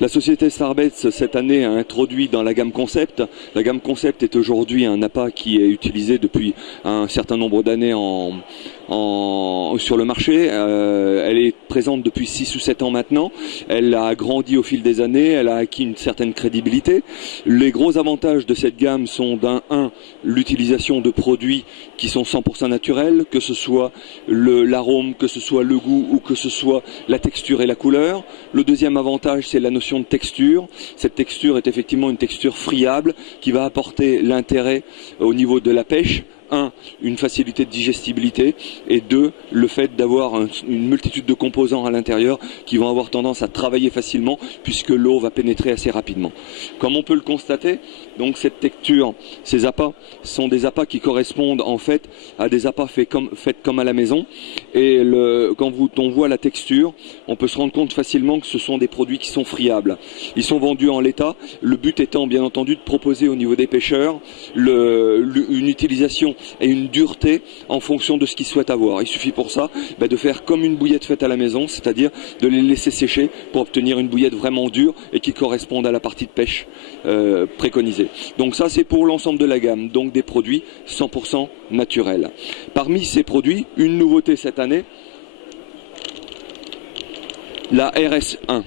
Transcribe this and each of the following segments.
La société Starbase cette année a introduit dans la gamme Concept. La gamme Concept est aujourd'hui un appât qui est utilisé depuis un certain nombre d'années sur le marché. Elle est présente depuis 6 ou 7 ans maintenant. Elle a grandi au fil des années, elle a acquis une certaine crédibilité. Les gros avantages de cette gamme sont l'utilisation de produits qui sont 100% naturels, que ce soit l'arôme, que ce soit le goût ou que ce soit la texture et la couleur. Le deuxième avantage, c'est la notion de texture. Cette texture est effectivement une texture friable qui va apporter l'intérêt au niveau de la pêche. Une facilité de digestibilité et le fait d'avoir une multitude de composants à l'intérieur qui vont avoir tendance à travailler facilement puisque l'eau va pénétrer assez rapidement. Comme on peut le constater, donc cette texture, ces appâts sont des appâts qui correspondent en fait à des appâts faits comme à la maison et quand on voit la texture, on peut se rendre compte facilement que ce sont des produits qui sont friables. Ils sont vendus en l'état, le but étant bien entendu de proposer au niveau des pêcheurs une utilisation et une dureté en fonction de ce qu'ils souhaitent avoir. Il suffit pour ça de faire comme une bouillette faite à la maison, c'est-à-dire de les laisser sécher pour obtenir une bouillette vraiment dure et qui corresponde à la partie de pêche préconisée. Donc ça c'est pour l'ensemble de la gamme, donc des produits 100% naturels. Parmi ces produits, une nouveauté cette année, la RS1.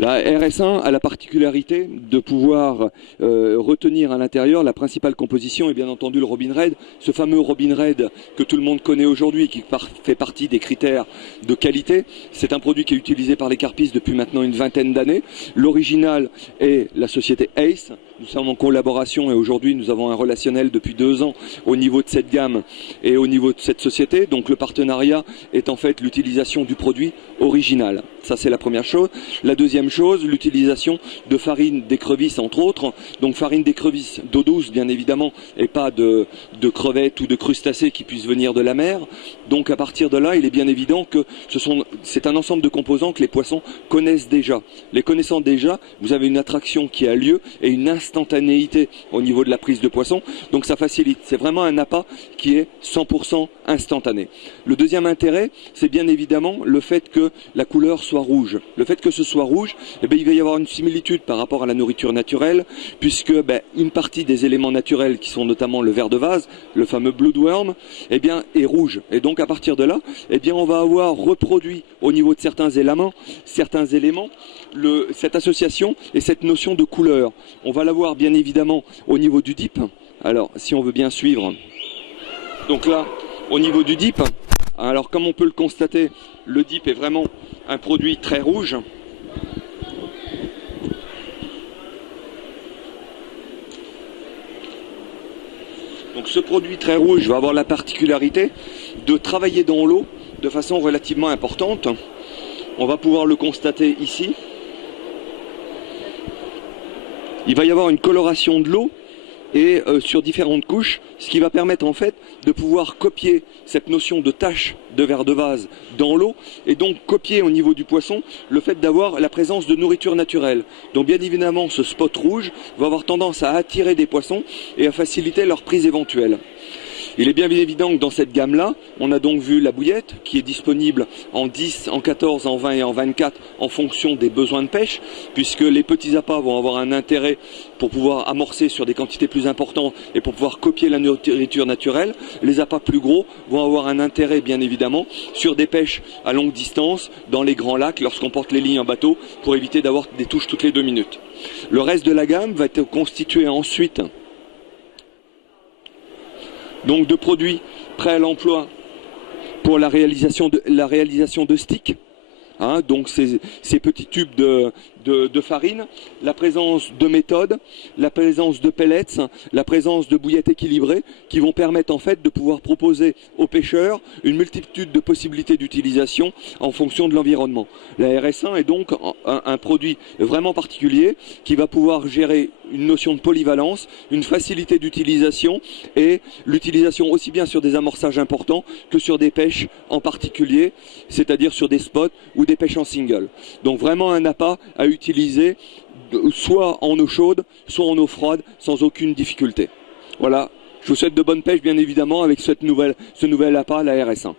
La RS1 a la particularité de pouvoir retenir à l'intérieur la principale composition et bien entendu le Robin Red, ce fameux Robin Red que tout le monde connaît aujourd'hui, qui fait partie des critères de qualité. C'est un produit qui est utilisé par les carpistes depuis maintenant une vingtaine d'années. L'original est la société Ace. Nous sommes en collaboration et aujourd'hui nous avons un relationnel depuis 2 ans au niveau de cette gamme et au niveau de cette société. Donc le partenariat est en fait l'utilisation du produit original. Ça c'est la première chose. La deuxième chose, l'utilisation de farine d'écrevisse entre autres. Donc farine d'écrevisse d'eau douce bien évidemment et pas de crevettes ou de crustacés qui puissent venir de la mer. Donc à partir de là, il est bien évident que c'est un ensemble de composants que les poissons connaissent déjà. Les connaissant déjà, vous avez une attraction qui a lieu et une instantanéité au niveau de la prise de poisson, donc ça facilite. C'est vraiment un appât qui est 100% instantané. Le deuxième intérêt, c'est bien évidemment le fait que la couleur soit rouge. Le fait que ce soit rouge, il va y avoir une similitude par rapport à la nourriture naturelle, puisque une partie des éléments naturels qui sont notamment le ver de vase, le fameux bloodworm, est rouge. Et donc à partir de là, on va avoir reproduit au niveau de certains éléments, cette association et cette notion de couleur. On va l'avoir bien évidemment au niveau du dip. Alors si on veut bien suivre, donc là au niveau du dip, alors comme on peut le constater, le dip est vraiment un produit très rouge. Donc ce produit très rouge va avoir la particularité de travailler dans l'eau de façon relativement importante. On va pouvoir le constater ici. Il va y avoir une coloration de l'eau et sur différentes couches, ce qui va permettre en fait de pouvoir copier cette notion de tache de ver de vase dans l'eau et donc copier au niveau du poisson le fait d'avoir la présence de nourriture naturelle. Donc bien évidemment ce spot rouge va avoir tendance à attirer des poissons et à faciliter leur prise éventuelle. Il est bien évident que dans cette gamme-là, on a donc vu la bouillette qui est disponible en 10, en 14, en 20 et en 24 en fonction des besoins de pêche, puisque les petits appâts vont avoir un intérêt pour pouvoir amorcer sur des quantités plus importantes et pour pouvoir copier la nourriture naturelle. Les appâts plus gros vont avoir un intérêt bien évidemment sur des pêches à longue distance dans les grands lacs lorsqu'on porte les lignes en bateau pour éviter d'avoir des touches toutes les 2 minutes. Le reste de la gamme va être constitué ensuite donc de produits prêts à l'emploi pour la réalisation de sticks. Donc ces petits tubes de farine, la présence de méthodes, la présence de pellets, la présence de bouillettes équilibrées qui vont permettre en fait de pouvoir proposer aux pêcheurs une multitude de possibilités d'utilisation en fonction de l'environnement. La RS1 est donc un produit vraiment particulier qui va pouvoir gérer une notion de polyvalence, une facilité d'utilisation et l'utilisation aussi bien sur des amorçages importants que sur des pêches en particulier, c'est-à-dire sur des spots ou des pêches en single. Donc vraiment un appât à utiliser soit en eau chaude, soit en eau froide, sans aucune difficulté. Voilà, je vous souhaite de bonnes pêches bien évidemment avec ce nouvel appât, la RS1.